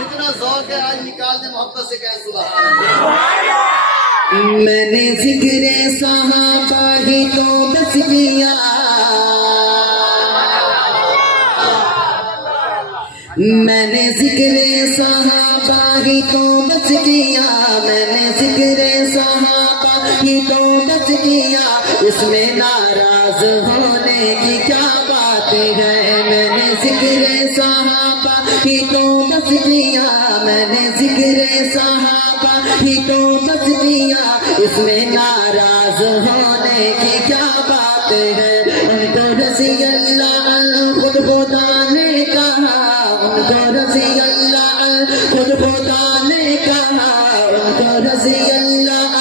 جتنا ذوق ہے آج نکال دے محبت سے کہیں سبحان اللہ۔ میں نے ذکر صحابہ ہی تو بس کیا، میں نے ذکر صحابہ ہی تو بس کیا، میں نے ذکر صحابہ ہی تو بس کیا، اس میں ناراض ہونے کی کیا بات ہے، میں نے ذکر صحابہ ہی تو بس کیا، میں نے ذکر صحابہ ہی تو بس کیا، اس میں ناراض ہونے کی کیا بات ہے، ان کو رضی اللہ خود خدا نے کہا، ان کو رضی اللہ خود خدا نے کہا، ان کو رضی اللہ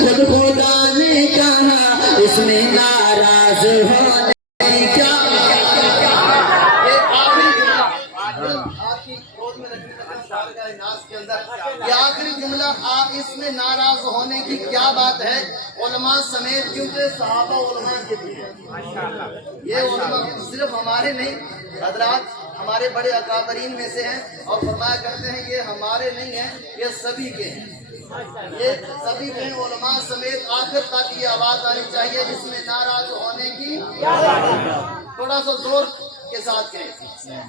خود خدا نے کہا، اس میں ناراض ہونے کی کیا یہ آخری جملہ آپ اس میں ناراض ہونے کی کیا بات ہے، علماء سمیت، کیونکہ صحابہ علماء کے بھی ہیں، یہ علماء صرف ہمارے نہیں، حضرات ہمارے بڑے اکابرین میں سے ہیں اور فرمایا کرتے ہیں یہ ہمارے نہیں ہیں، یہ سبھی کے ہیں، یہ سبھی کے علماء سمیت آخر تک یہ آواز آنی چاہیے جس میں ناراض ہونے کی، تھوڑا سا زور کے ساتھ کہیں،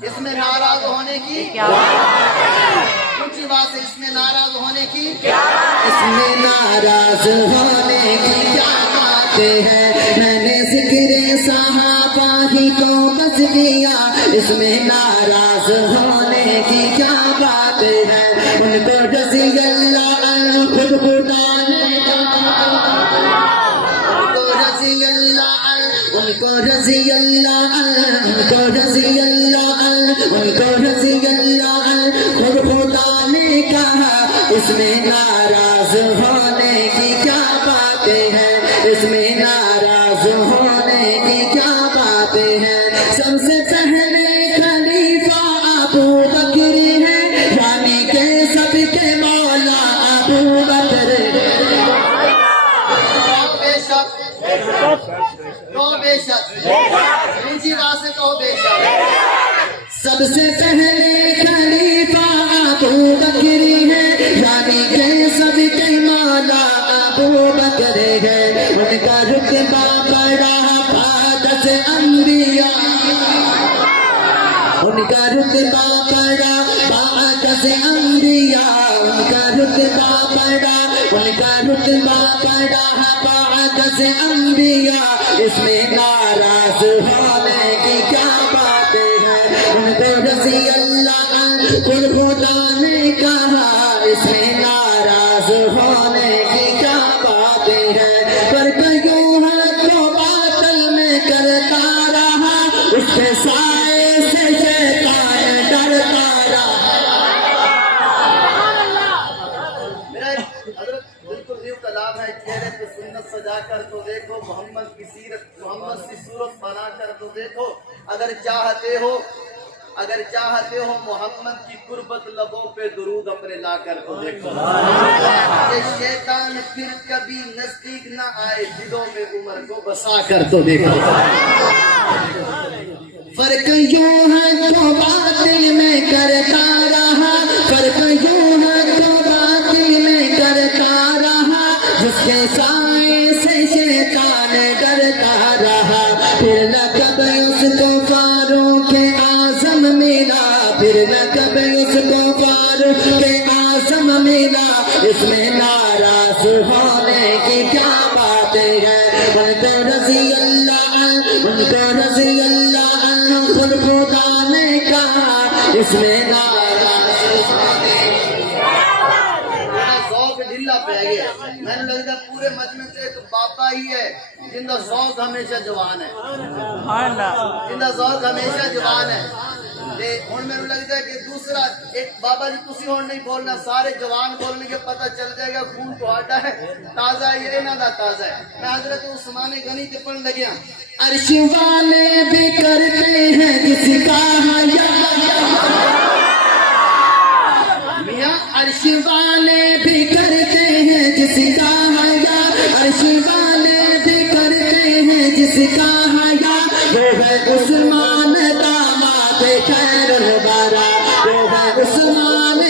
اس میں ناراض ہونے کی اونچی بات ہے، اس میں ناراض ہونے کی، اس میں ناراض ہونے کی کیا بات ہے، میں نے ذکر صحابہ ہی تو بس کیا، اس میں ناراض ہونے کی کیا بات ہے، ان کو رضی اللہ خود خدا نے کہا، ان کو رضی اللہ ان کو رضی اللہ ان کو رضی اللہ ان کو رضی اللہ خود خدا نے کہا، اس میں ناراض ہونے کی کیا باتیں ہیں، اس میں ناراض ہونے کی کیا باتیں ہیں، سب سے پہلے خلیفہ ابو بکر ہے، یعنی کہ سب کے مولا ابو بکر، بے شک کہو بے شک، اونچی بات سے کہو بے شک، سب سے پہلے خلیفہ ابو بکر ہے، یعنی کہ سب کے مولا ابو بکر ہے، ان کا رتبہ بڑا بعد سے انبیاء، ان کا رتبہ بڑا بعد سے انبیاء، ان کا رتبہ بڑا، ان کا رتبہ بڑا بعد سے انبیاء، اس میں ناراض ہونے کی کیا باتیں ہیں، ان کو رضی اللہ خود خدا نے کہا، اس میں ناراض ہونے کی کیا باتیں ہیں، پر کیوں ہے تو باطل میں کرتا رہا، اس کے سائے سے شیطان ڈرتا رہا۔ میرا ایک حضرت بالکل نیو کلام ہے، چہرے پہ سنت سجا کر تو دیکھو، محمد کی سیرت محمد کی صورت بنا کر تو دیکھو، اگر چاہتے ہو محمد کی قربت لبوں پہ درود اپنے لا کر تو دیکھو، یہ شیطان پھر کبھی نزدیک نہ آئے، دلوں میں عمر کو بسا کر تو دیکھو، فرق یوں ہے تو باطل میں کرتا رہا، فرق یوں ہے تو باطل میں کرتا رہا، جس کے سائے سے شیطان ڈرتا رہا، پھر نہ کبھی اس کو فاروق اعظم ملا، پھر نہ کبھی اس کو فاروق اعظم ملا، اس میں ناراض ہونے کی کیا باتیں ہیں، ان کو رضی اللہ ان کو رضی اللہ خود خدا نے کہا، اس میں ناراض ہونے ذوق ڈھیلا پہ آئی ہے، میں نے لگتا ہے پورے مجمع سے ایک بابا ہی ہے جن کا ذوق ہمیشہ جوان ہے، جن کا ذوق ہمیشہ جوان ہے، ہوں میں نے لگتا ہے کہ دوسرا ایک بابا جی تسی ہوں نہیں بولنا، سارے جوان بولنے کے پتہ چل جائے گا خون تو آٹا ہے، تازہ ہے یہ انہاں دا تازہ ہے، میں حضرت عثمان غنی تے پڑھن لگیا، عرش والے بھی کرتے ہیں کسی کا حیا، میاں عرش والے بھی کرتے ہیں جس کا حیا، عرش والے بھی کرتے ہیں جس کا حیا، وہ ہے عثمان داماد خیر الورا، وہ ہے عثمان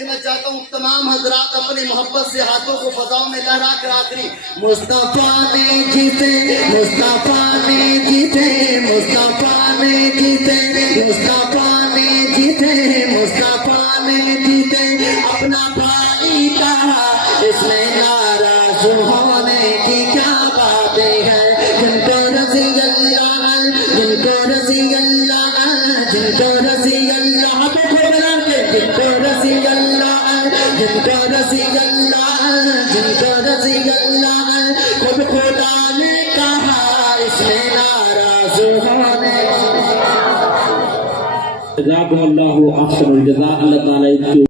دیکھنا چاہتا ہوں تمام حضرات اپنی محبت سے ہاتھوں کو فضاؤں میں لہرا کر آخری مصطفیٰ نے جیتے مصطفیٰ نے جیتے مصطفیٰ نے جیتے مصطفیٰ نے جیتے مصطفیٰ نے جیتے اپنا بھائی کہا اس میں ناراض ہونے کی کیا باتیں ہے جن کو رضی اللہ جن کو رضی اللہ جن کو رضی اللہ جن کو رضی اللہ جن کو رضی اللہ جن کو رضی اللہ خود خدا نے کہا اس میں ناراض ہونے جزاکم اللہ احسن الجزاء. اللہ تعالیٰ